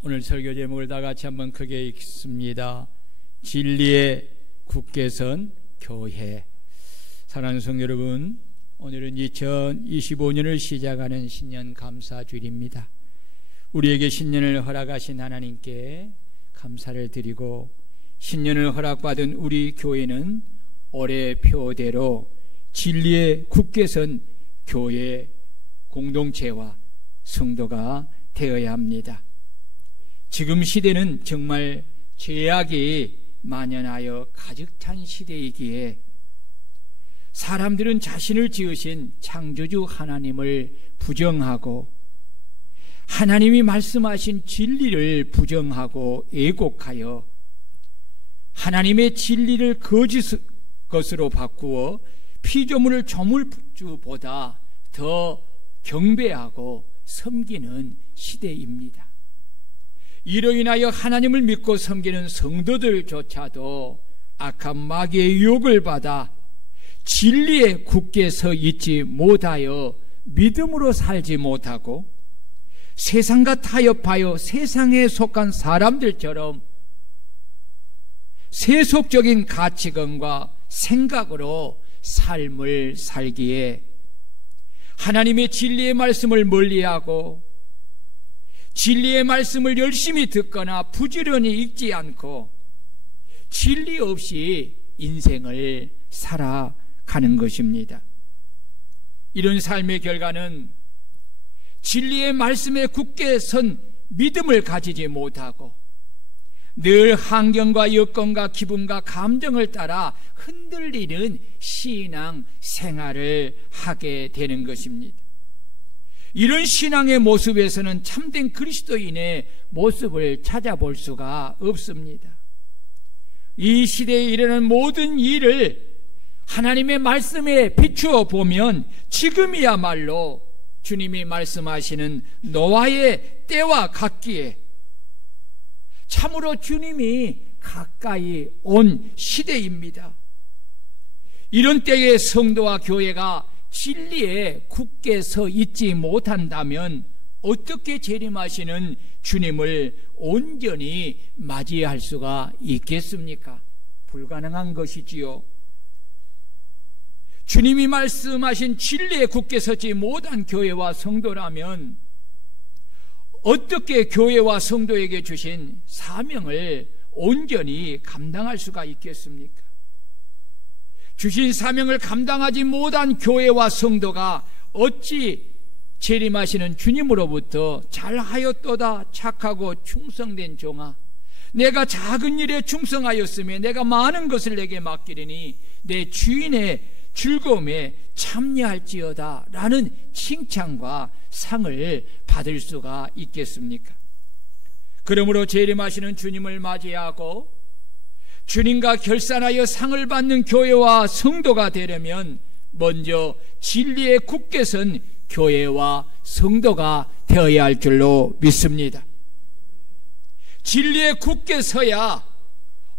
오늘 설교 제목을 다 같이 한번 크게 읽습니다. 진리에 굳게 선 교회. 사랑하는 성도 여러분, 오늘은 2025년을 시작하는 신년 감사주일입니다. 우리에게 신년을 허락하신 하나님께 감사를 드리고, 신년을 허락받은 우리 교회는 올해 표대로 진리에 굳게 선 교회 공동체와 성도가 되어야 합니다. 지금 시대는 정말 죄악이 만연하여 가득 찬 시대이기에 사람들은 자신을 지으신 창조주 하나님을 부정하고 하나님이 말씀하신 진리를 부정하고 애곡하여 하나님의 진리를 거짓 것으로 바꾸어 피조물을 조물주보다 더 경배하고 섬기는 시대입니다. 이로 인하여 하나님을 믿고 섬기는 성도들조차도 악한 마귀의 유혹을 받아 진리에 굳게 서 있지 못하여 믿음으로 살지 못하고 세상과 타협하여 세상에 속한 사람들처럼 세속적인 가치관과 생각으로 삶을 살기에 하나님의 진리의 말씀을 멀리하고 진리의 말씀을 열심히 듣거나 부지런히 읽지 않고 진리 없이 인생을 살아가는 것입니다. 이런 삶의 결과는 진리의 말씀에 굳게 선 믿음을 가지지 못하고 늘 환경과 여건과 기분과 감정을 따라 흔들리는 신앙 생활을 하게 되는 것입니다. 이런 신앙의 모습에서는 참된 그리스도인의 모습을 찾아볼 수가 없습니다. 이 시대에 일어나는 모든 일을 하나님의 말씀에 비추어 보면 지금이야말로 주님이 말씀하시는 노아의 때와 같기에 참으로 주님이 가까이 온 시대입니다. 이런 때에 성도와 교회가 진리에 굳게 서 있지 못한다면 어떻게 재림하시는 주님을 온전히 맞이할 수가 있겠습니까? 불가능한 것이지요. 주님이 말씀하신 진리에 굳게 서지 못한 교회와 성도라면 어떻게 교회와 성도에게 주신 사명을 온전히 감당할 수가 있겠습니까? 주신 사명을 감당하지 못한 교회와 성도가 어찌 재림하시는 주님으로부터 잘하였도다 착하고 충성된 종아, 내가 작은 일에 충성하였으며 내가 많은 것을 내게 맡기리니 내 주인의 즐거움에 참여할지어다 라는 칭찬과 상을 받을 수가 있겠습니까? 그러므로 재림하시는 주님을 맞이하고 주님과 결산하여 상을 받는 교회와 성도가 되려면 먼저 진리에 굳게 선 교회와 성도가 되어야 할 줄로 믿습니다. 진리에 굳게 서야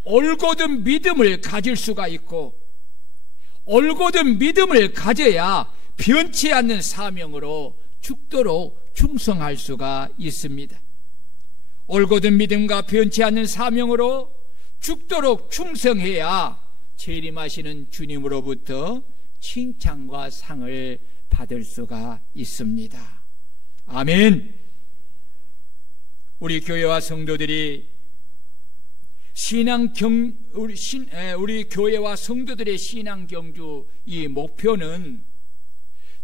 올곧은 믿음을 가질 수가 있고 올곧은 믿음을 가져야 변치 않는 사명으로 죽도록 충성할 수가 있습니다. 올곧은 믿음과 변치 않는 사명으로 죽도록 충성해야 재림하시는 주님으로부터 칭찬과 상을 받을 수가 있습니다. 아멘. 우리 교회와 성도들이 우리 교회와 성도들의 신앙 경주 이 목표는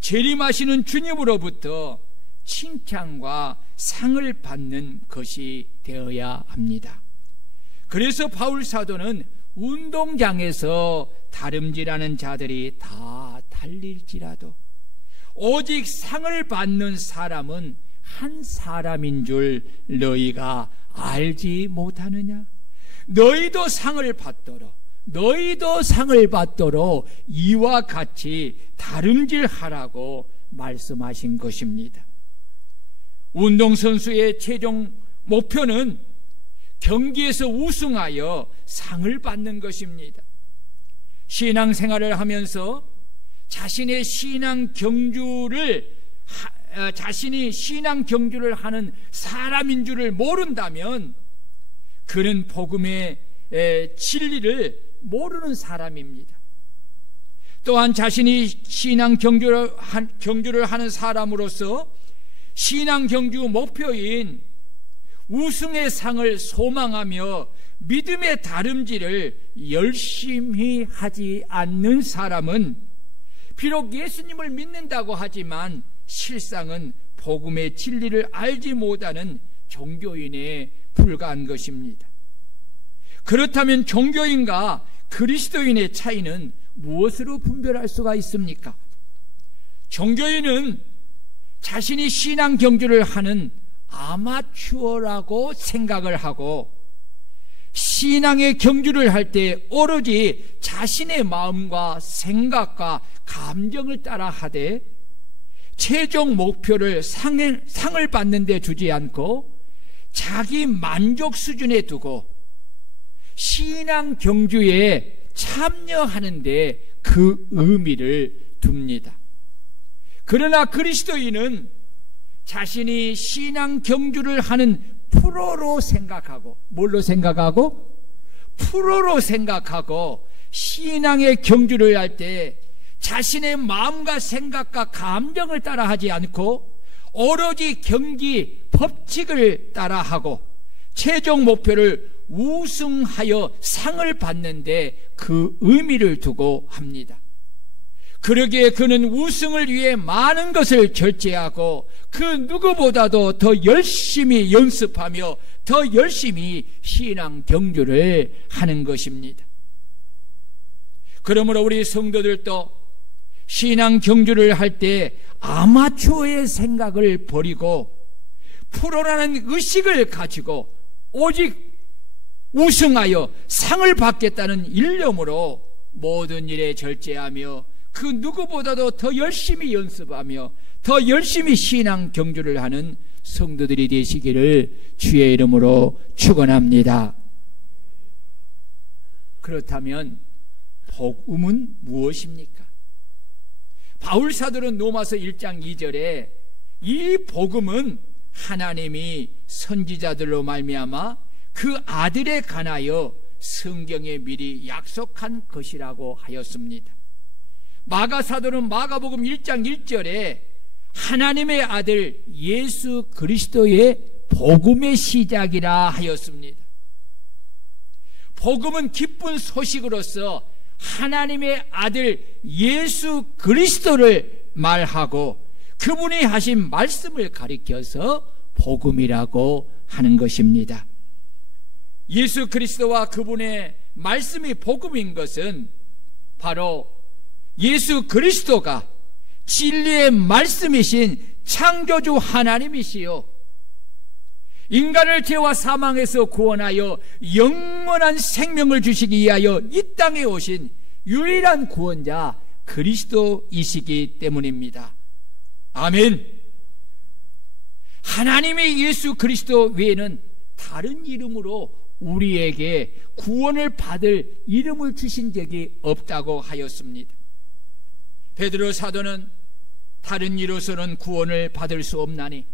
재림하시는 주님으로부터 칭찬과 상을 받는 것이 되어야 합니다. 그래서 바울 사도는 운동장에서 다름질하는 자들이 다 달릴지라도 오직 상을 받는 사람은 한 사람인 줄 너희가 알지 못하느냐? 너희도 상을 받도록 이와 같이 다름질하라고 말씀하신 것입니다. 운동선수의 최종 목표는 경기에서 우승하여 상을 받는 것입니다. 신앙생활을 하면서 자신의 신앙 경주를 자신이 신앙 경주를 하는 사람인 줄을 모른다면 그는 복음의 진리를 모르는 사람입니다. 또한 자신이 신앙 경주를 하는 사람으로서 신앙 경주 목표인 우승의 상을 소망하며 믿음의 다름질을 열심히 하지 않는 사람은 비록 예수님을 믿는다고 하지만 실상은 복음의 진리를 알지 못하는 종교인에 불과한 것입니다. 그렇다면 종교인과 그리스도인의 차이는 무엇으로 분별할 수가 있습니까? 종교인은 자신이 신앙 경주를 하는 아마추어라고 생각을 하고 신앙의 경주를 할 때 오로지 자신의 마음과 생각과 감정을 따라 하되 최종 목표를 상을 받는 데 두지 않고 자기 만족 수준에 두고 신앙 경주에 참여하는 데 그 의미를 둡니다. 그러나 그리스도인은 자신이 신앙 경주를 하는 프로로 생각하고, 뭘로 생각하고? 프로로 생각하고 신앙의 경주를 할 때 자신의 마음과 생각과 감정을 따라하지 않고 오로지 경기 법칙을 따라하고 최종 목표를 우승하여 상을 받는데 그 의미를 두고 합니다. 그러기에 그는 우승을 위해 많은 것을 절제하고 그 누구보다도 더 열심히 연습하며 더 열심히 신앙 경주를 하는 것입니다. 그러므로 우리 성도들도 신앙 경주를 할 때 아마추어의 생각을 버리고 프로라는 의식을 가지고 오직 우승하여 상을 받겠다는 일념으로 모든 일에 절제하며 그 누구보다도 더 열심히 연습하며 더 열심히 신앙 경주를 하는 성도들이 되시기를 주의 이름으로 축원합니다. 그렇다면 복음은 무엇입니까? 바울 사도는 로마서 1장 2절에 이 복음은 하나님이 선지자들로 말미암아 그 아들에 관하여 성경에 미리 약속한 것이라고 하였습니다. 마가사도는 마가복음 1장 1절에 하나님의 아들 예수 그리스도의 복음의 시작이라 하였습니다. 복음은 기쁜 소식으로서 하나님의 아들 예수 그리스도를 말하고 그분이 하신 말씀을 가리켜서 복음이라고 하는 것입니다. 예수 그리스도와 그분의 말씀이 복음인 것은 바로 예수 그리스도가 진리의 말씀이신 창조주 하나님이시요 인간을 죄와 사망에서 구원하여 영원한 생명을 주시기 위하여 이 땅에 오신 유일한 구원자 그리스도이시기 때문입니다. 아멘. 하나님의 예수 그리스도 외에는 다른 이름으로 우리에게 구원을 받을 이름을 주신 적이 없다고 하였습니다. 베드로 사도는 다른 이로서는 구원을 받을 수 없나니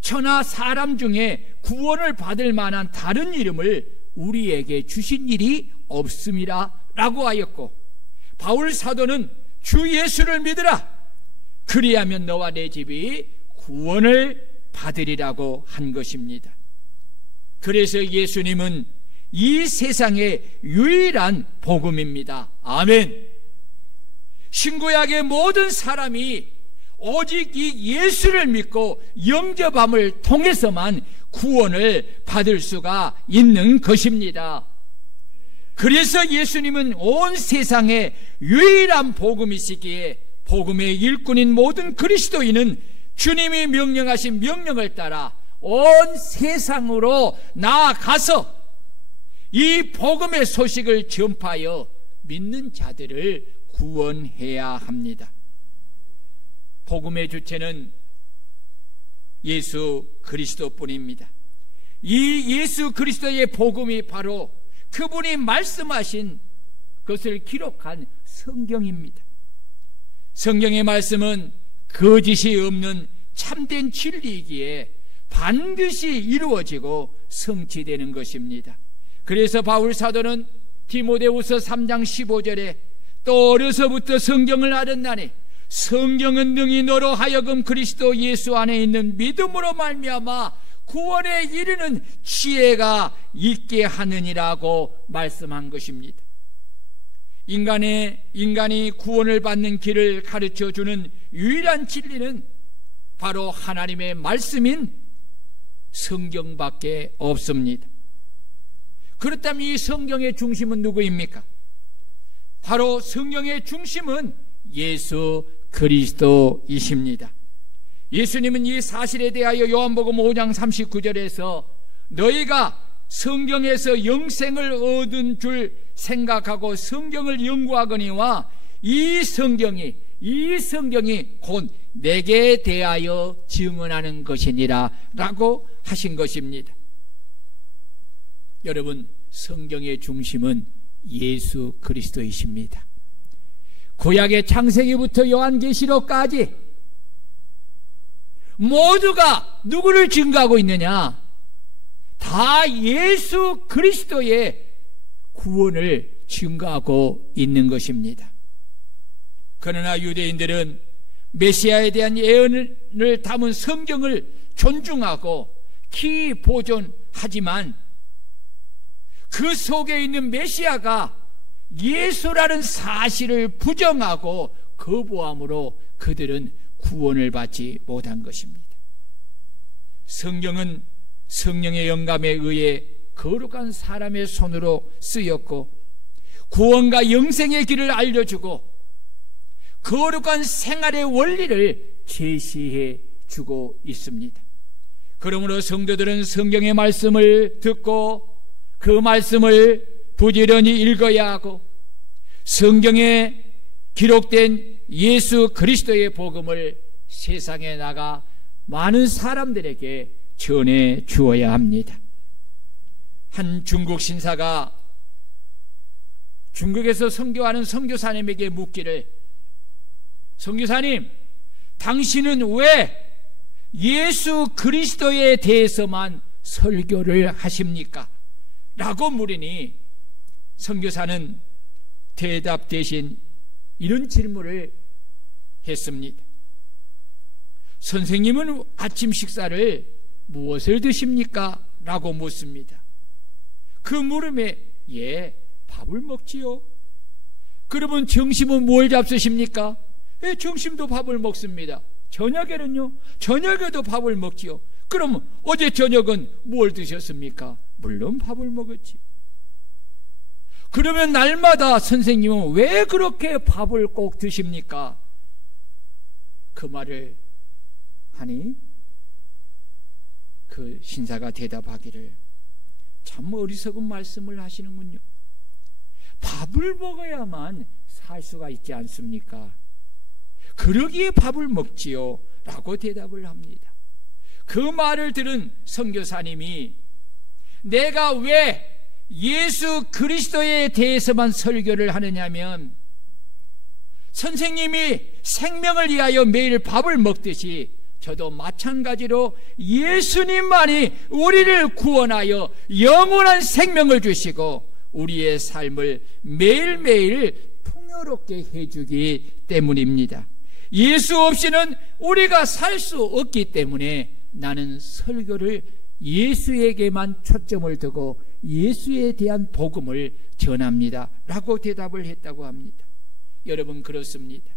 천하 사람 중에 구원을 받을 만한 다른 이름을 우리에게 주신 일이 없음이라 라고 하였고, 바울 사도는 주 예수를 믿으라 그리하면 너와 내 집이 구원을 받으리라고 한 것입니다. 그래서 예수님은 이 세상의 유일한 복음입니다. 아멘. 신구약의 모든 사람이 오직 이 예수를 믿고 영접함을 통해서만 구원을 받을 수가 있는 것입니다. 그래서 예수님은 온 세상의 유일한 복음이시기에 복음의 일꾼인 모든 그리스도인은 주님이 명령하신 명령을 따라 온 세상으로 나아가서 이 복음의 소식을 전파하여 믿는 자들을 구원해야 합니다. 복음의 주체는 예수 그리스도뿐입니다. 이 예수 그리스도의 복음이 바로 그분이 말씀하신 것을 기록한 성경입니다. 성경의 말씀은 거짓이 없는 참된 진리이기에 반드시 이루어지고 성취되는 것입니다. 그래서 바울 사도는 디모데후서 3장 15절에 또 어려서부터 성경을 알았나니 성경은 능히 너로 하여금 그리스도 예수 안에 있는 믿음으로 말미암아 구원에 이르는 지혜가 있게 하느니라고 말씀한 것입니다. 인간이 구원을 받는 길을 가르쳐주는 유일한 진리는 바로 하나님의 말씀인 성경밖에 없습니다. 그렇다면 이 성경의 중심은 누구입니까? 바로 성경의 중심은 예수 그리스도이십니다. 예수님은 이 사실에 대하여 요한복음 5장 39절에서 너희가 성경에서 영생을 얻은 줄 생각하고 성경을 연구하거니와 이 성경이 곧 내게 대하여 증언하는 것이니라 라고 하신 것입니다. 여러분, 성경의 중심은 예수 그리스도이십니다. 구약의 창세기부터 요한계시록까지 모두가 누구를 증거하고 있느냐? 다 예수 그리스도의 구원을 증거하고 있는 것입니다. 그러나 유대인들은 메시아에 대한 예언을 담은 성경을 존중하고 키 보존하지만 그 속에 있는 메시아가 예수라는 사실을 부정하고 거부함으로 그들은 구원을 받지 못한 것입니다. 성경은 성령의 영감에 의해 거룩한 사람의 손으로 쓰였고 구원과 영생의 길을 알려주고 거룩한 생활의 원리를 제시해 주고 있습니다. 그러므로 성도들은 성경의 말씀을 듣고 그 말씀을 부지런히 읽어야 하고 성경에 기록된 예수 그리스도의 복음을 세상에 나가 많은 사람들에게 전해 주어야 합니다. 한 중국 신사가 중국에서 선교하는 선교사님에게 묻기를, 선교사님, 당신은 왜 예수 그리스도에 대해서만 설교를 하십니까? 라고 물으니 선교사는 대답 대신 이런 질문을 했습니다. 선생님은 아침 식사를 무엇을 드십니까? 라고 묻습니다. 그 물음에 예, 밥을 먹지요. 그러면 점심은 뭘 잡수십니까? 예, 점심도 밥을 먹습니다. 저녁에는요? 저녁에도 밥을 먹지요. 그럼 어제 저녁은 뭘 드셨습니까? 물론 밥을 먹었지. 그러면 날마다 선생님은 왜 그렇게 밥을 꼭 드십니까? 그 말을 하니 그 신사가 대답하기를, 참 어리석은 말씀을 하시는군요. 밥을 먹어야만 살 수가 있지 않습니까? 그러기에 밥을 먹지요 라고 대답을 합니다. 그 말을 들은 선교사님이 내가 왜 예수 그리스도에 대해서만 설교를 하느냐면, 선생님이 생명을 위하여 매일 밥을 먹듯이 저도 마찬가지로 예수님만이 우리를 구원하여 영원한 생명을 주시고 우리의 삶을 매일매일 풍요롭게 해주기 때문입니다. 예수 없이는 우리가 살 수 없기 때문에 나는 설교를 예수에게만 초점을 두고 예수에 대한 복음을 전합니다 라고 대답을 했다고 합니다. 여러분, 그렇습니다.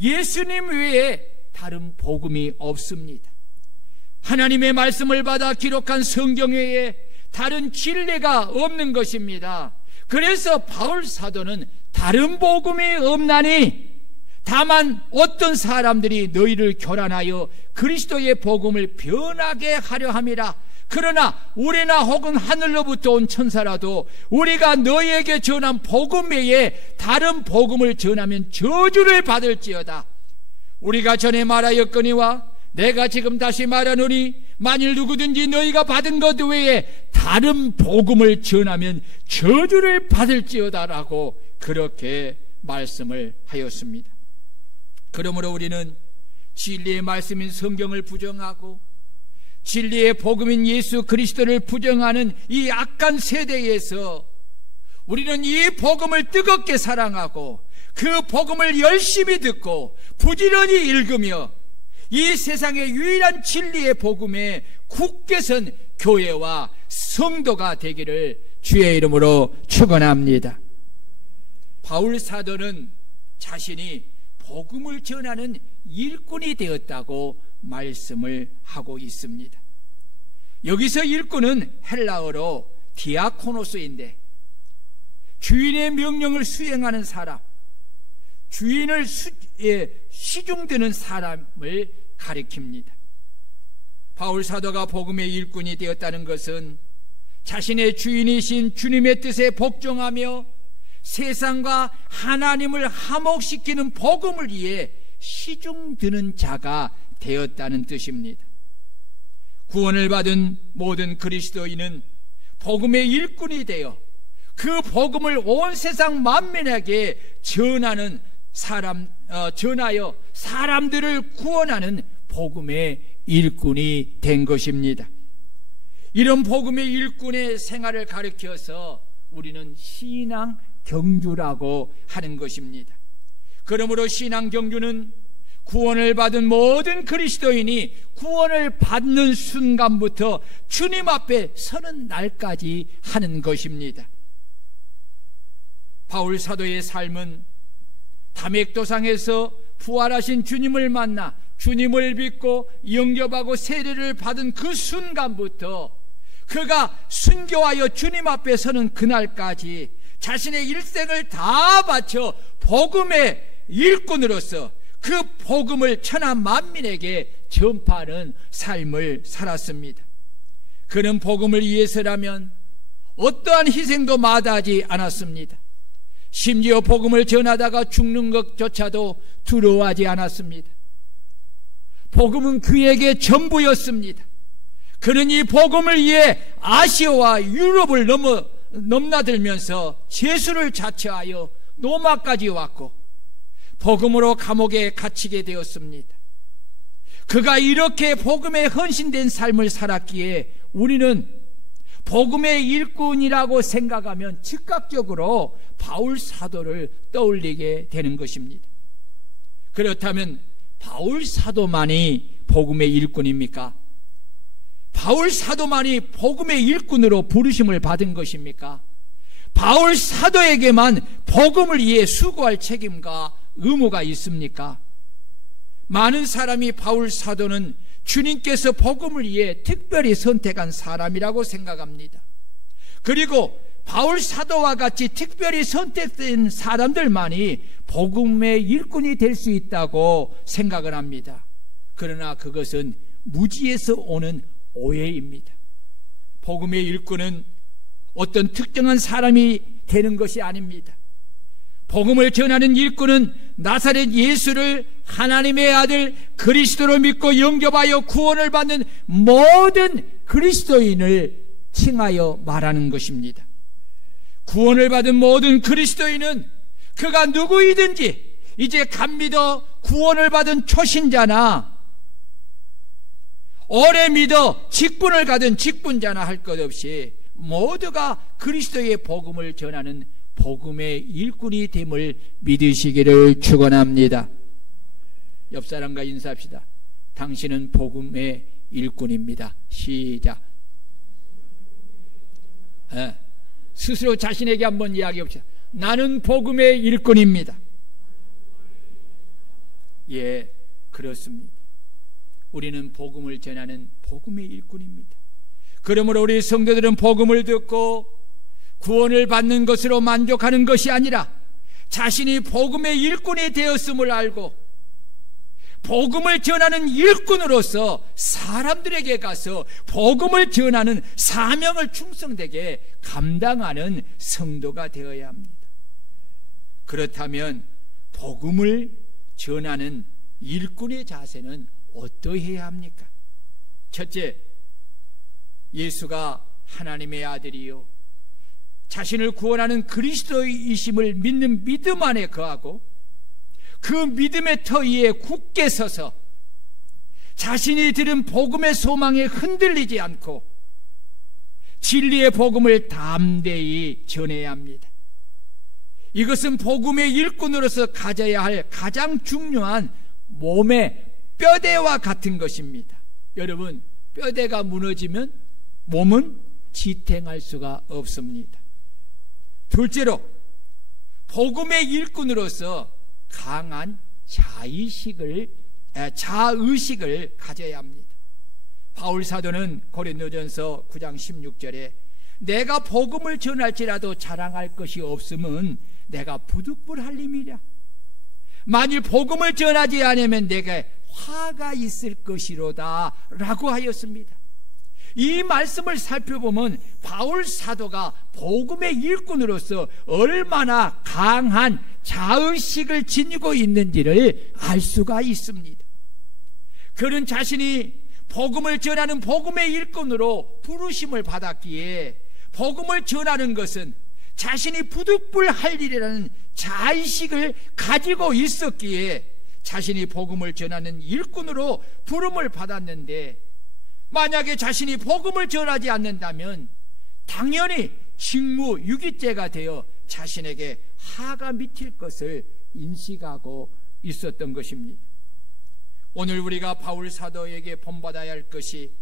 예수님 외에 다른 복음이 없습니다. 하나님의 말씀을 받아 기록한 성경 외에 다른 진리가 없는 것입니다. 그래서 바울 사도는 다른 복음이 없나니 다만 어떤 사람들이 너희를 교란하여 그리스도의 복음을 변하게 하려 함이라. 그러나 우리나 혹은 하늘로부터 온 천사라도 우리가 너희에게 전한 복음 외에 다른 복음을 전하면 저주를 받을지어다. 우리가 전에 말하였거니와 내가 지금 다시 말하노니 만일 누구든지 너희가 받은 것 외에 다른 복음을 전하면 저주를 받을지어다 라고 그렇게 말씀을 하였습니다. 그러므로 우리는 진리의 말씀인 성경을 부정하고 진리의 복음인 예수 그리스도를 부정하는 이 악한 세대에서 우리는 이 복음을 뜨겁게 사랑하고 그 복음을 열심히 듣고 부지런히 읽으며 이 세상의 유일한 진리의 복음에 굳게 선 교회와 성도가 되기를 주의 이름으로 축원합니다. 바울 사도는 자신이 복음을 전하는 일꾼이 되었다고 말씀을 하고 있습니다. 여기서 일꾼은 헬라어로 디아코노스인데 주인의 명령을 수행하는 사람, 주인을 시중드는 사람을 가리킵니다. 바울 사도가 복음의 일꾼이 되었다는 것은 자신의 주인이신 주님의 뜻에 복종하며 세상과 하나님을 화목시키는 복음을 위해 시중드는 자가 되었다는 뜻입니다. 구원을 받은 모든 그리스도인은 복음의 일꾼이 되어 그 복음을 온 세상 만민에게 전하여 사람들을 구원하는 복음의 일꾼이 된 것입니다. 이런 복음의 일꾼의 생활을 가르쳐서 우리는 신앙 경주라고 하는 것입니다. 그러므로 신앙 경주는 구원을 받은 모든 그리스도인이 구원을 받는 순간부터 주님 앞에 서는 날까지 하는 것입니다. 바울 사도의 삶은 다맥도상에서 부활하신 주님을 만나 주님을 믿고 영접하고 세례를 받은 그 순간부터 그가 순교하여 주님 앞에 서는 그날까지 자신의 일생을 다 바쳐 복음의 일꾼으로서 그 복음을 천하 만민에게 전파하는 삶을 살았습니다. 그는 복음을 위해서라면 어떠한 희생도 마다하지 않았습니다. 심지어 복음을 전하다가 죽는 것조차도 두려워하지 않았습니다. 복음은 그에게 전부였습니다. 그는 이 복음을 위해 아시아와 유럽을 넘나들면서 제수를 자처하여 로마까지 왔고 복음으로 감옥에 갇히게 되었습니다. 그가 이렇게 복음에 헌신된 삶을 살았기에 우리는 복음의 일꾼이라고 생각하면 즉각적으로 바울 사도를 떠올리게 되는 것입니다. 그렇다면 바울 사도만이 복음의 일꾼입니까? 바울 사도만이 복음의 일꾼으로 부르심을 받은 것입니까? 바울 사도에게만 복음을 위해 수고할 책임과 의무가 있습니까? 많은 사람이 바울 사도는 주님께서 복음을 위해 특별히 선택한 사람이라고 생각합니다. 그리고 바울 사도와 같이 특별히 선택된 사람들만이 복음의 일꾼이 될 수 있다고 생각을 합니다. 그러나 그것은 무지에서 오는 오해입니다. 복음의 일꾼은 어떤 특정한 사람이 되는 것이 아닙니다. 복음을 전하는 일꾼은 나사렛 예수를 하나님의 아들 그리스도로 믿고 영접하여 구원을 받는 모든 그리스도인을 칭하여 말하는 것입니다. 구원을 받은 모든 그리스도인은 그가 누구이든지 이제 감믿어 구원을 받은 초신자나 오래 믿어 직분을 가든 직분자나 할 것 없이 모두가 그리스도의 복음을 전하는 복음의 일꾼이 됨을 믿으시기를 축원합니다. 옆 사람과 인사합시다. 당신은 복음의 일꾼입니다. 시작. 스스로 자신에게 한번 이야기해봅시다. 나는 복음의 일꾼입니다. 예, 그렇습니다. 우리는 복음을 전하는 복음의 일꾼입니다. 그러므로 우리 성도들은 복음을 듣고 구원을 받는 것으로 만족하는 것이 아니라 자신이 복음의 일꾼이 되었음을 알고 복음을 전하는 일꾼으로서 사람들에게 가서 복음을 전하는 사명을 충성되게 감당하는 성도가 되어야 합니다. 그렇다면 복음을 전하는 일꾼의 자세는 어떠해야 합니까? 첫째, 예수가 하나님의 아들이요 자신을 구원하는 그리스도이심을 믿는 믿음 안에 거하고 그 믿음의 터 위에 굳게 서서 자신이 들은 복음의 소망에 흔들리지 않고 진리의 복음을 담대히 전해야 합니다. 이것은 복음의 일꾼으로서 가져야 할 가장 중요한 몸의 뼈대와 같은 것입니다. 여러분, 뼈대가 무너지면 몸은 지탱할 수가 없습니다. 둘째로, 복음의 일꾼으로서 강한 자의식을 가져야 합니다. 바울 사도는 고린도전서 9장 16절에 내가 복음을 전할지라도 자랑할 것이 없으면 내가 부득불할 님이랴. 만일 복음을 전하지 않으면 내게 화가 있을 것이로다 라고 하였습니다. 이 말씀을 살펴보면 바울 사도가 복음의 일꾼으로서 얼마나 강한 자의식을 지니고 있는지를 알 수가 있습니다. 그는 자신이 복음을 전하는 복음의 일꾼으로 부르심을 받았기에 복음을 전하는 것은 자신이 부득불할 일이라는 자의식을 가지고 있었기에 자신이 복음을 전하는 일꾼으로 부름을 받았는데, 만약에 자신이 복음을 전하지 않는다면 당연히 직무유기죄가 되어 자신에게 하가 미칠 것을 인식하고 있었던 것입니다. 오늘 우리가 바울 사도에게 본받아야 할 것이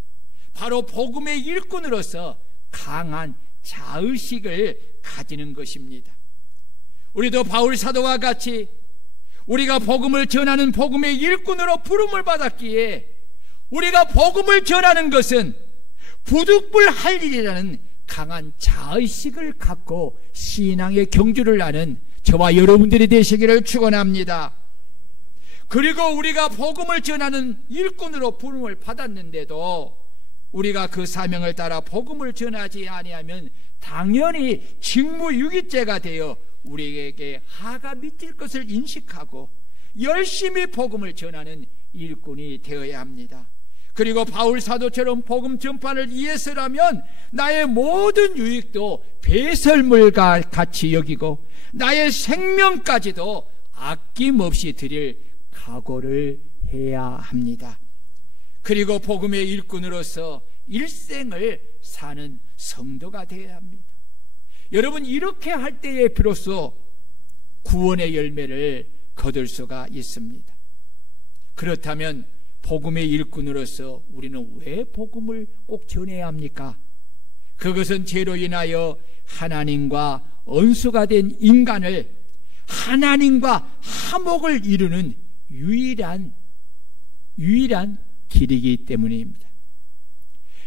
바로 복음의 일꾼으로서 강한 자의식을 가지는 것입니다. 우리도 바울 사도와 같이 우리가 복음을 전하는 복음의 일꾼으로 부름을 받았기에 우리가 복음을 전하는 것은 부득불할 일이라는 강한 자의식을 갖고 신앙의 경주를 하는 저와 여러분들이 되시기를 축원합니다. 그리고 우리가 복음을 전하는 일꾼으로 부름을 받았는데도 우리가 그 사명을 따라 복음을 전하지 아니하면 당연히 직무유기죄가 되어 우리에게 하가 미칠 것을 인식하고 열심히 복음을 전하는 일꾼이 되어야 합니다. 그리고 바울 사도처럼 복음 전파를 위해서라면 나의 모든 유익도 배설물과 같이 여기고 나의 생명까지도 아낌없이 드릴 각오를 해야 합니다. 그리고 복음의 일꾼으로서 일생을 사는 성도가 되어야 합니다. 여러분, 이렇게 할 때에 비로소 구원의 열매를 거둘 수가 있습니다. 그렇다면 복음의 일꾼으로서 우리는 왜 복음을 꼭 전해야 합니까? 그것은 죄로 인하여 하나님과 원수가 된 인간을 하나님과 화목을 이루는 유일한 길이기 때문입니다.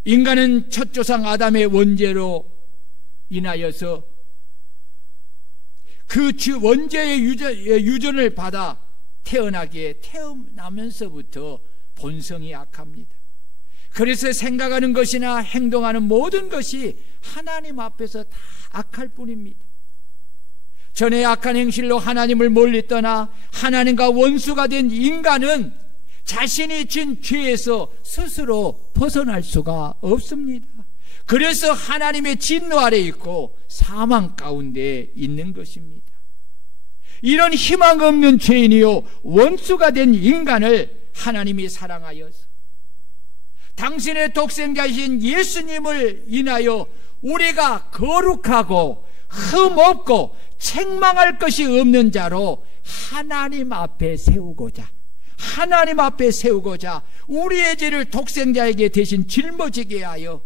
인간은 첫 조상 아담의 원죄로 인하여서 그 원죄의 유전을 받아 태어나기에 태어나면서부터 본성이 악합니다. 그래서 생각하는 것이나 행동하는 모든 것이 하나님 앞에서 다 악할 뿐입니다. 전에 악한 행실로 하나님을 멀리 떠나 하나님과 원수가 된 인간은 자신이 진 죄에서 스스로 벗어날 수가 없습니다. 그래서 하나님의 진노 아래 있고 사망 가운데 있는 것입니다. 이런 희망 없는 죄인이요 원수가 된 인간을 하나님이 사랑하여서 당신의 독생자이신 예수님을 인하여 우리가 거룩하고 흠없고 책망할 것이 없는 자로 하나님 앞에 세우고자 우리의 죄를 독생자에게 대신 짊어지게 하여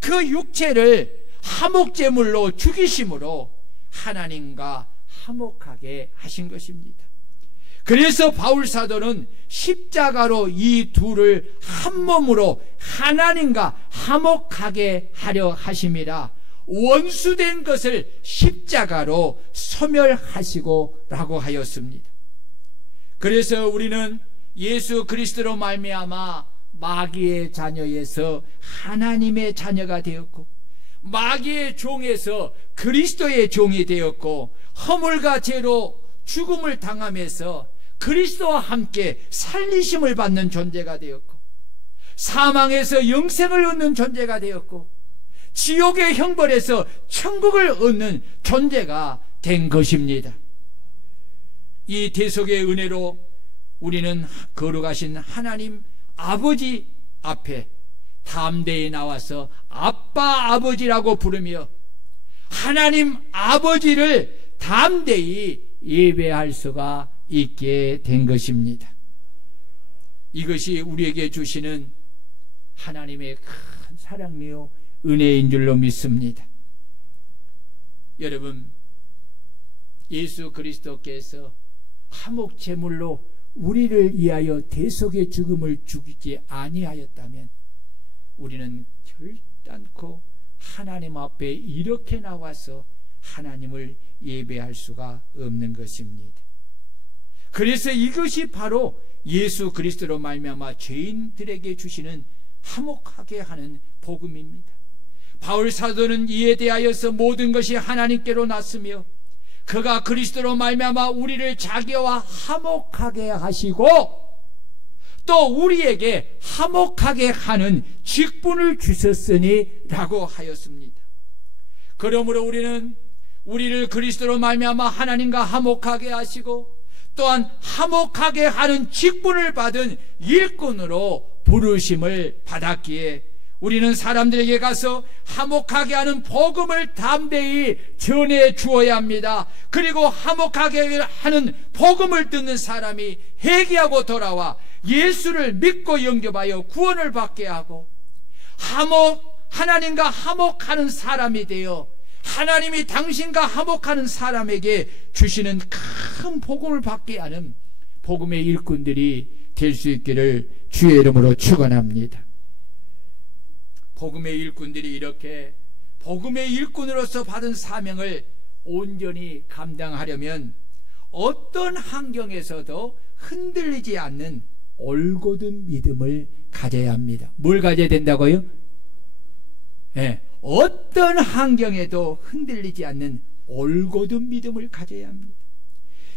그 육체를 화목제물로 죽이심으로 하나님과 화목하게 하신 것입니다. 그래서 바울 사도는 십자가로 이 둘을 한 몸으로 하나님과 화목하게 하려 하심이라 원수된 것을 십자가로 소멸하시고 라고 하였습니다. 그래서 우리는 예수 그리스도로 말미암아 마귀의 자녀에서 하나님의 자녀가 되었고 마귀의 종에서 그리스도의 종이 되었고 허물과 죄로 죽음을 당하면서 그리스도와 함께 살리심을 받는 존재가 되었고 사망에서 영생을 얻는 존재가 되었고 지옥의 형벌에서 천국을 얻는 존재가 된 것입니다. 이 대속의 은혜로 우리는 거룩하신 하나님 아버지 앞에 담대히 나와서 아빠 아버지라고 부르며 하나님 아버지를 담대히 예배할 수가 있게 된 것입니다. 이것이 우리에게 주시는 하나님의 큰 사랑이요 은혜인 줄로 믿습니다. 여러분, 예수 그리스도께서 화목제물로 우리를 위하여 대속의 죽음을 죽이지 아니하였다면 우리는 결단코 하나님 앞에 이렇게 나와서 하나님을 예배할 수가 없는 것입니다. 그래서 이것이 바로 예수 그리스도로 말미암아 죄인들에게 주시는 화목하게 하는 복음입니다. 바울 사도는 이에 대하여서 모든 것이 하나님께로 났으며 그가 그리스도로 말미암아 우리를 자기와 화목하게 하시고 또 우리에게 화목하게 하는 직분을 주셨으니 라고 하였습니다. 그러므로 우리는 우리를 그리스도로 말미암아 하나님과 화목하게 하시고 또한 화목하게 하는 직분을 받은 일꾼으로 부르심을 받았기에 우리는 사람들에게 가서 화목하게 하는 복음을 담대히 전해 주어야 합니다. 그리고 화목하게 하는 복음을 듣는 사람이 회개하고 돌아와 예수를 믿고 영접하여 구원을 받게 하고 하나님과 화목하는 사람이 되어 하나님이 당신과 화목하는 사람에게 주시는 큰 복음을 받게 하는 복음의 일꾼들이 될 수 있기를 주의 이름으로 축원합니다. 복음의 일꾼들이 이렇게 복음의 일꾼으로서 받은 사명을 온전히 감당하려면 어떤 환경에서도 흔들리지 않는 올곧은 믿음을 가져야 합니다. 뭘 가져야 된다고요? 어떤 환경에도 흔들리지 않는 올곧은 믿음을 가져야 합니다.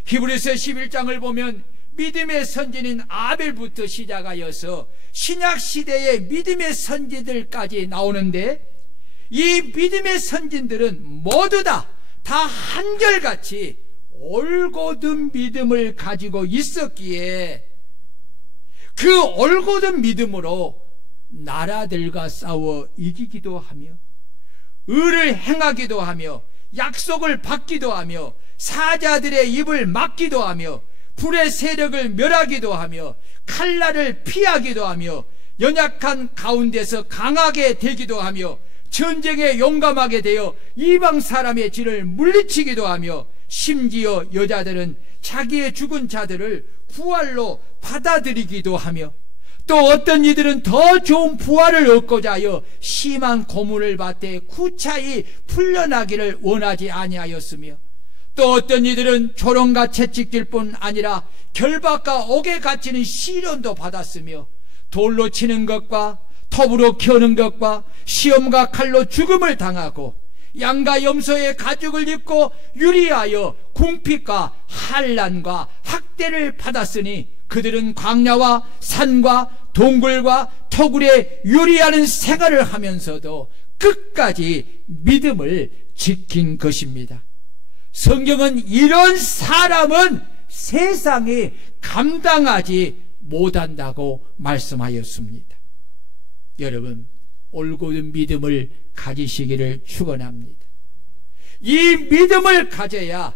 히브리서 11장을 보면 믿음의 선지는 아벨부터 시작하여서 신약시대의 믿음의 선지들까지 나오는데 이 믿음의 선진들은 모두 다 한결같이 올곧은 믿음을 가지고 있었기에 그 올곧은 믿음으로 나라들과 싸워 이기기도 하며 의를 행하기도 하며 약속을 받기도 하며 사자들의 입을 막기도 하며 불의 세력을 멸하기도 하며 칼날을 피하기도 하며 연약한 가운데서 강하게 되기도 하며 전쟁에 용감하게 되어 이방 사람의 진을 물리치기도 하며 심지어 여자들은 자기의 죽은 자들을 부활로 받아들이기도 하며 또 어떤 이들은 더 좋은 부활을 얻고자 하여 심한 고문을 받되 구차히 풀려나기를 원하지 아니하였으며 또 어떤 이들은 조롱과 채찍질 뿐 아니라 결박과 옥에 갇히는 시련도 받았으며 돌로 치는 것과 톱으로 켜는 것과 시험과 칼로 죽음을 당하고 양과 염소의 가죽을 입고 유리하여 궁핍과 환난과 학대를 받았으니 그들은 광야와 산과 동굴과 터굴에 유리하는 생활을 하면서도 끝까지 믿음을 지킨 것입니다. 성경은 이런 사람은 세상이 감당하지 못한다고 말씀하였습니다. 여러분, 올곧은 믿음을 가지시기를 축원합니다. 이 믿음을 가져야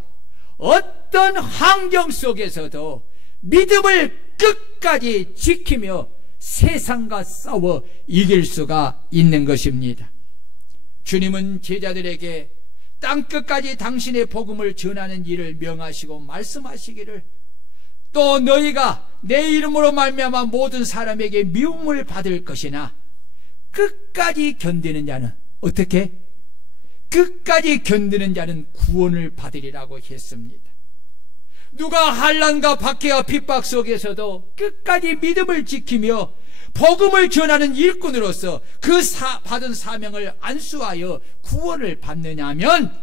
어떤 환경 속에서도 믿음을 끝까지 지키며 세상과 싸워 이길 수가 있는 것입니다. 주님은 제자들에게 땅끝까지 당신의 복음을 전하는 일을 명하시고 말씀하시기를 또 너희가 내 이름으로 말미암아 모든 사람에게 미움을 받을 것이나 끝까지 견디는 자는 어떻게? 끝까지 견디는 자는 구원을 받으리라고 했습니다. 누가 환난과 박해와 핍박 속에서도 끝까지 믿음을 지키며 복음을 전하는 일꾼으로서 그 받은 사명을 안수하여 구원을 받느냐면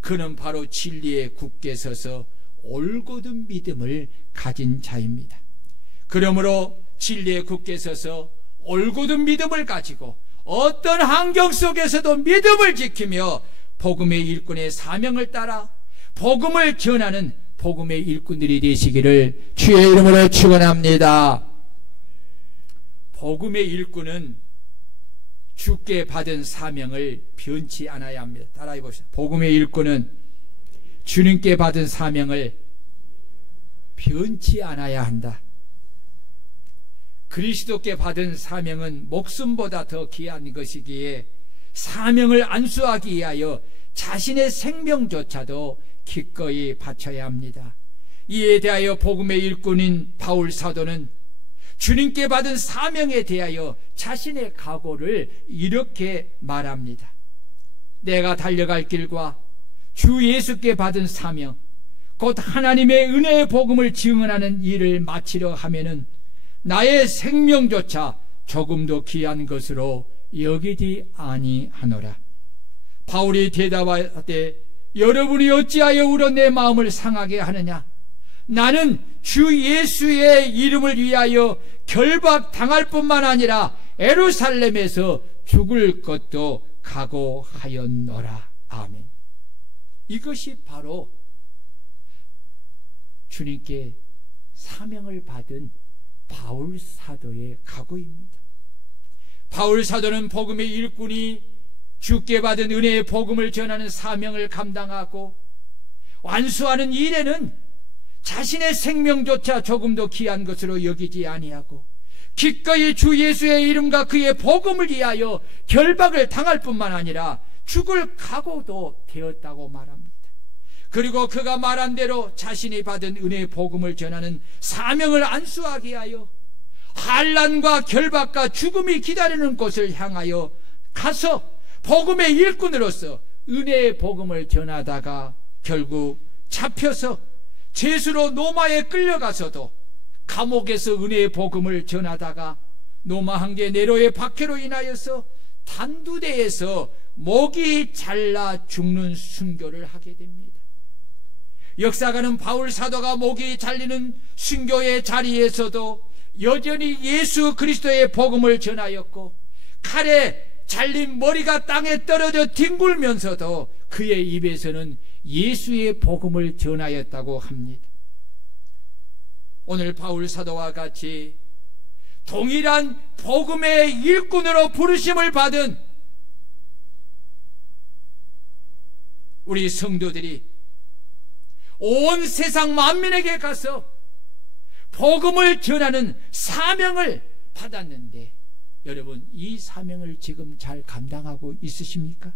그는 바로 진리에 굳게 서서 올곧은 믿음을 가진 자입니다. 그러므로 진리에 굳게 서서 올곧은 믿음을 가지고 어떤 환경 속에서도 믿음을 지키며 복음의 일꾼의 사명을 따라 복음을 전하는 복음의 일꾼들이 되시기를 주의 이름으로 축원합니다. 복음의 일꾼은 주께 받은 사명을 변치 않아야 합니다. 따라해 보시죠. 복음의 일꾼은 주님께 받은 사명을 변치 않아야 한다. 그리스도께 받은 사명은 목숨보다 더 귀한 것이기에 사명을 안수하기 위하여 자신의 생명조차도 기꺼이 바쳐야 합니다. 이에 대하여 복음의 일꾼인 바울 사도는 주님께 받은 사명에 대하여 자신의 각오를 이렇게 말합니다. 내가 달려갈 길과 주 예수께 받은 사명, 곧 하나님의 은혜의 복음을 증언하는 일을 마치려 하면은 나의 생명조차 조금도 귀한 것으로 여기지 아니하노라. 바울이 대답하되 여러분이 어찌하여 울어 내 마음을 상하게 하느냐? 나는 주 예수의 이름을 위하여 결박당할 뿐만 아니라 예루살렘에서 죽을 것도 각오하였노라. 아멘. 이것이 바로 주님께 사명을 받은 바울 사도의 각오입니다. 바울 사도는 복음의 일꾼이 주께 받은 은혜의 복음을 전하는 사명을 감당하고 완수하는 일에는 자신의 생명조차 조금도 귀한 것으로 여기지 아니하고 기꺼이 주 예수의 이름과 그의 복음을 위하여 결박을 당할 뿐만 아니라 죽을 각오도 되었다고 말합니다. 그리고 그가 말한 대로 자신이 받은 은혜의 복음을 전하는 사명을 안수하기 위하여 환난과 결박과 죽음이 기다리는 곳을 향하여 가서 복음의 일꾼으로서 은혜의 복음을 전하다가 결국 잡혀서 죄수로 로마에 끌려가서도 감옥에서 은혜의 복음을 전하다가 로마 황제 네로의 박해로 인하여서 단두대에서 목이 잘라 죽는 순교를 하게 됩니다. 역사가는 바울 사도가 목이 잘리는 순교의 자리에서도 여전히 예수 그리스도의 복음을 전하였고 칼에 잘린 머리가 땅에 떨어져 뒹굴면서도 그의 입에서는 예수의 복음을 전하였다고 합니다. 오늘 바울 사도와 같이 동일한 복음의 일꾼으로 부르심을 받은 우리 성도들이 온 세상 만민에게 가서 복음을 전하는 사명을 받았는데 여러분, 이 사명을 지금 잘 감당하고 있으십니까?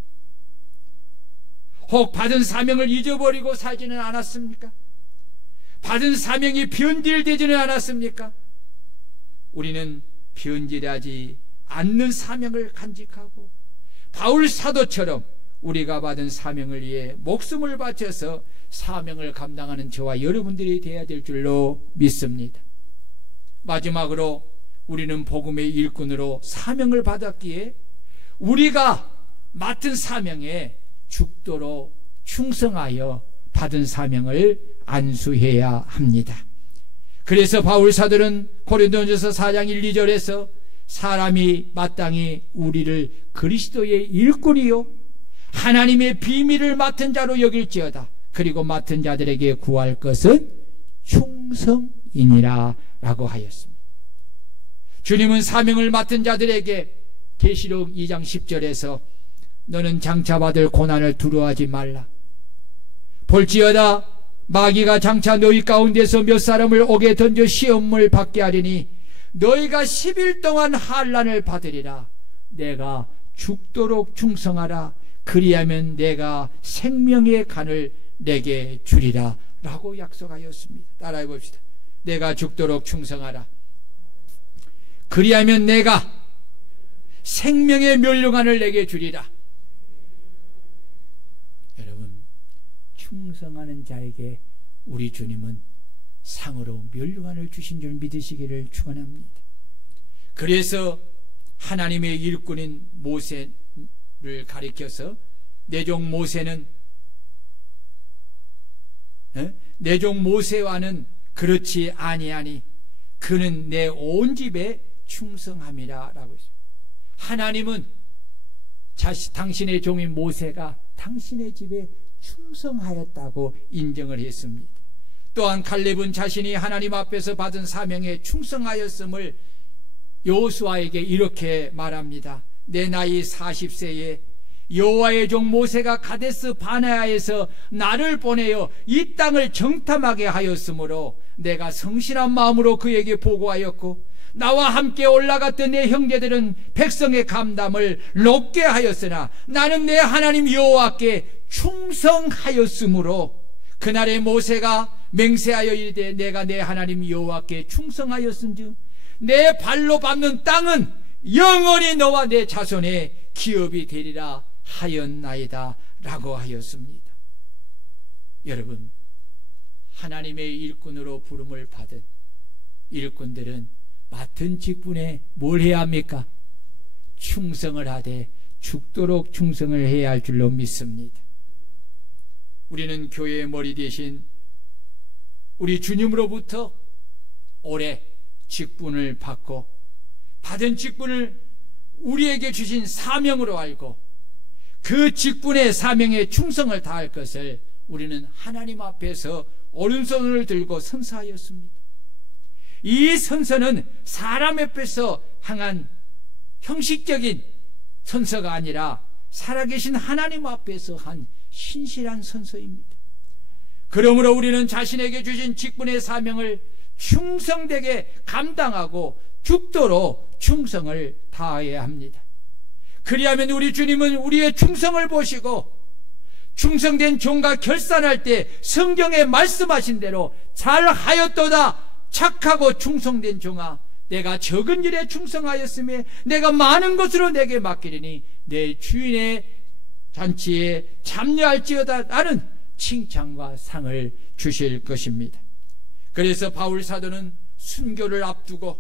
혹 받은 사명을 잊어버리고 살지는 않았습니까? 받은 사명이 변질되지는 않았습니까? 우리는 변질하지 않는 사명을 간직하고 바울 사도처럼 우리가 받은 사명을 위해 목숨을 바쳐서 사명을 감당하는 저와 여러분들이 되어야 될 줄로 믿습니다. 마지막으로 우리는 복음의 일꾼으로 사명을 받았기에 우리가 맡은 사명에 죽도록 충성하여 받은 사명을 안수해야 합니다. 그래서 바울 사도는 고린도전서 4장 1, 2절에서 사람이 마땅히 우리를 그리스도의 일꾼이요 하나님의 비밀을 맡은 자로 여길지어다. 그리고 맡은 자들에게 구할 것은 충성이니라 라고 하였습니다. 주님은 사명을 맡은 자들에게 계시록 2장 10절에서 너는 장차 받을 고난을 두려워하지 말라. 볼지어다 마귀가 장차 너희 가운데서 몇 사람을 옥에 던져 시험을 받게 하리니 너희가 10일 동안 환난을 받으리라. 내가 죽도록 충성하라. 그리하면 내가 생명의 간을 내게 주리라 라고 약속하였습니다. 따라해 봅시다. 내가 죽도록 충성하라. 그리하면 내가 생명의 멸류관을 내게 주리라. 여러분, 충성하는 자에게 우리 주님은 상으로 멸류관을 주신 줄 믿으시기를 축원합니다. 그래서 하나님의 일꾼인 모세를 가리켜서 내 종 모세는 내 종 모세와는 그렇지 아니하니 그는 내 온 집에 충성함이라 라고 했습니다. 하나님은 당신의 종인 모세가 당신의 집에 충성하였다고 인정을 했습니다. 또한 갈렙은 자신이 하나님 앞에서 받은 사명에 충성하였음을 여호수아에게 이렇게 말합니다. 내 나이 40세에 여호와의 종 모세가 가데스 바네아에서 나를 보내어 이 땅을 정탐하게 하였으므로 내가 성실한 마음으로 그에게 보고하였고, 나와 함께 올라갔던 내 형제들은 백성의 감담을 높게 하였으나 나는 내 하나님 여호와께 충성하였으므로, 그날에 모세가 맹세하여 이르되 내가 내 하나님 여호와께 충성하였은즉 내 발로 밟는 땅은 영원히 너와 내 자손의 기업이 되리라 하였나이다 라고 하였습니다. 여러분, 하나님의 일꾼으로 부름을 받은 일꾼들은 맡은 직분에 뭘 해야 합니까? 충성을 하되 죽도록 충성을 해야 할 줄로 믿습니다. 우리는 교회의 머리 대신 우리 주님으로부터 오래 직분을 받고, 받은 직분을 우리에게 주신 사명으로 알고 그 직분의 사명에 충성을 다할 것을 우리는 하나님 앞에서 오른손을 들고 선서하였습니다. 이 선서는 사람 앞에서 향한 형식적인 선서가 아니라 살아계신 하나님 앞에서 한 신실한 선서입니다. 그러므로 우리는 자신에게 주신 직분의 사명을 충성되게 감당하고 죽도록 충성을 다해야 합니다. 그리하면 우리 주님은 우리의 충성을 보시고 충성된 종과 결산할 때 성경에 말씀하신 대로 잘하였도다 착하고 충성된 종아, 내가 적은 일에 충성하였으며 내가 많은 것으로 내게 맡기리니 내 주인의 잔치에 참여할지어다 라는 칭찬과 상을 주실 것입니다. 그래서 바울 사도는 순교를 앞두고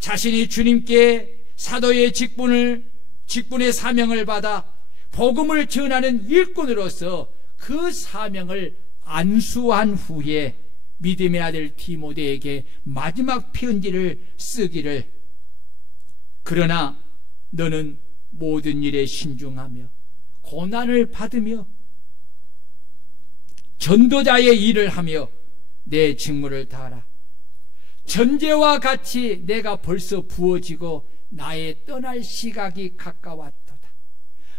자신이 주님께 사도의 직분의 사명을 받아 복음을 전하는 일꾼으로서 그 사명을 안수한 후에 믿음의 아들 디모데에게 마지막 편지를 쓰기를, 그러나 너는 모든 일에 신중하며 고난을 받으며 전도자의 일을 하며 내 직무를 다하라. 전제와 같이 내가 벌써 부어지고 나의 떠날 시각이 가까웠도다.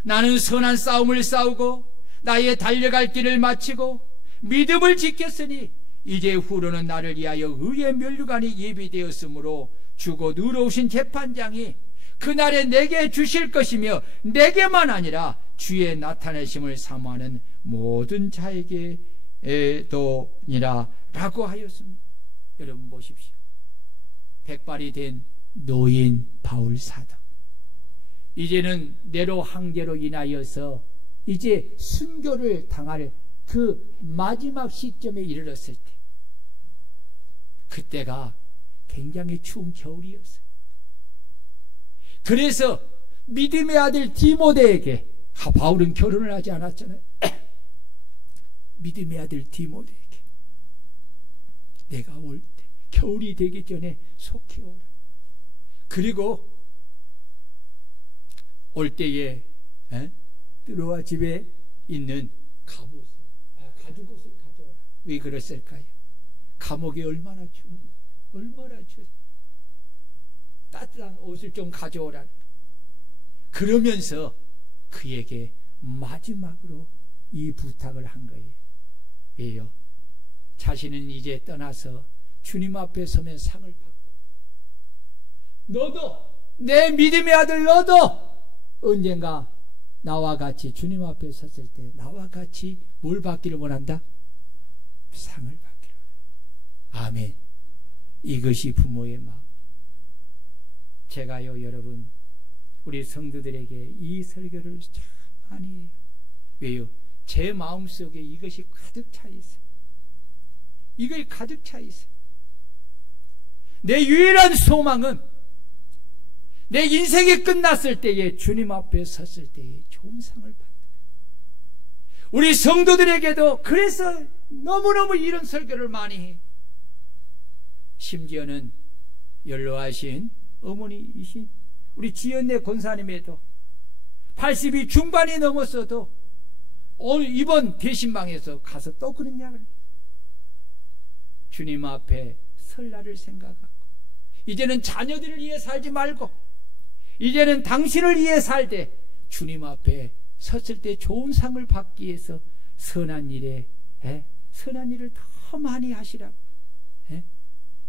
나는 선한 싸움을 싸우고 나의 달려갈 길을 마치고 믿음을 지켰으니 이제 후로는 나를 위하여 의의 면류관이 예비되었으므로 주고 의로우신 재판장이 그날에 내게 주실 것이며 내게만 아니라 주의 나타내심을 사모하는 모든 자에게도니라 라고 하였습니다. 여러분 보십시오. 백발이 된 노인 바울 사도, 이제는 네로 황제로 인하여서 이제 순교를 당할 그 마지막 시점에 이르렀을 때, 그때가 굉장히 추운 겨울이었어요. 그래서 믿음의 아들 디모데에게, 바울은 결혼을 하지 않았잖아요. 믿음의 아들 디모데에게 내가 올 때, 겨울이 되기 전에 속히 오라. 그리고 올 때에 들어와 집에 있는 가죽옷을 가져오라. 왜 그랬을까요? 감옥이 얼마나 추운데, 얼마나 추워. 따뜻한 옷을 좀 가져오라. 그러면서 그에게 마지막으로 이 부탁을 한 거예요. 왜요? 자신은 이제 떠나서 주님 앞에 서면 상을 받고, 너도, 내 믿음의 아들 너도 언젠가 나와 같이 주님 앞에 섰을 때 나와 같이 뭘 받기를 원한다? 상을 받기를 원한다. 아멘. 이것이 부모의 마음. 제가요, 여러분, 우리 성도들에게 이 설교를 참 많이 해요. 왜요? 제 마음속에 이것이 가득 차 있어요. 이것이 가득 차 있어요. 내 유일한 소망은 내 인생이 끝났을 때에 주님 앞에 섰을 때에 좋은 상을 받는 거예요. 우리 성도들에게도 그래서 너무너무 이런 설교를 많이 해요. 심지어는 연로하신 어머니이신 우리 지연네 권사님에도 80이 중반이 넘었어도 오늘 이번 대신방에서 가서 또 그런 이야기를, 주님 앞에 설 날을 생각하고 이제는 자녀들을 위해 살지 말고 이제는 당신을 위해 살되 주님 앞에 섰을 때 좋은 상을 받기 위해서 선한 일을 더 많이 하시라고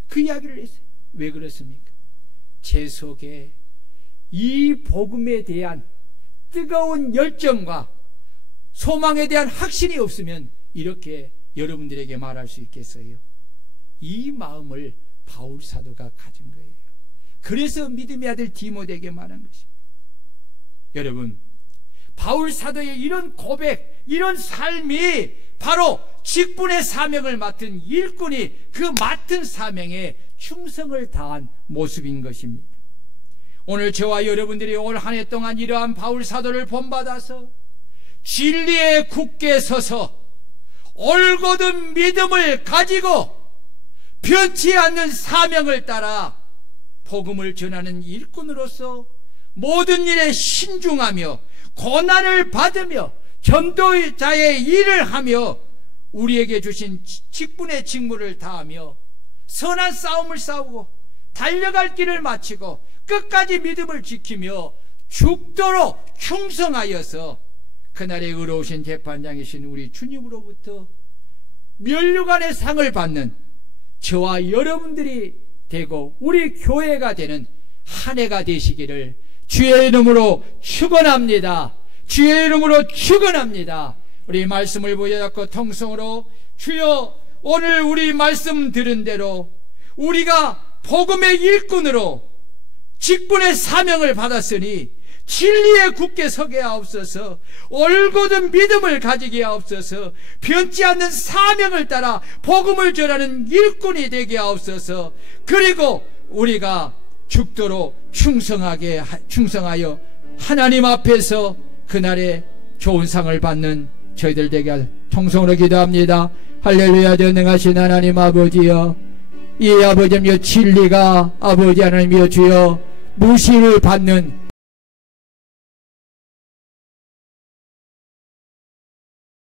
그 이야기를 했어요. 왜 그렇습니까? 제 속에 이 복음에 대한 뜨거운 열정과 소망에 대한 확신이 없으면 이렇게 여러분들에게 말할 수 있겠어요? 이 마음을 바울 사도가 가진 거예요. 그래서 믿음의 아들 디모데에게 말한 것입니다. 여러분, 바울 사도의 이런 고백, 이런 삶이 바로 직분의 사명을 맡은 일꾼이 그 맡은 사명에 충성을 다한 모습인 것입니다. 오늘 저와 여러분들이 올 한 해 동안 이러한 바울 사도를 본받아서 진리에 굳게 서서 올곧은 믿음을 가지고 변치 않는 사명을 따라 복음을 전하는 일꾼으로서 모든 일에 신중하며 고난을 받으며 전도자의 일을 하며 우리에게 주신 직분의 직무를 다하며 선한 싸움을 싸우고 달려갈 길을 마치고 끝까지 믿음을 지키며 죽도록 충성하여서 그날에 의로우신 재판장이신 우리 주님으로부터 면류관의 상을 받는 저와 여러분들이 되고 우리 교회가 되는 한 해가 되시기를 주의 이름으로 축원합니다. 주의 이름으로 축원합니다. 우리 말씀을 보여잡고 통성으로 주여, 오늘 우리 말씀 들은 대로 우리가 복음의 일꾼으로 직분의 사명을 받았으니 진리에 굳게 서게 하옵소서. 올곧은 믿음을 가지게 하옵소서. 변치 않는 사명을 따라 복음을 전하는 일꾼이 되게 하옵소서. 그리고 우리가 죽도록 충성하여 하나님 앞에서 그날에 좋은 상을 받는 저희들 되게 하소서. 통성으로 기도합니다. 할렐루야. 전능하신 하나님 아버지여, 이 아버지여 진리가 아버지 하나님이여 주여 무시를 받는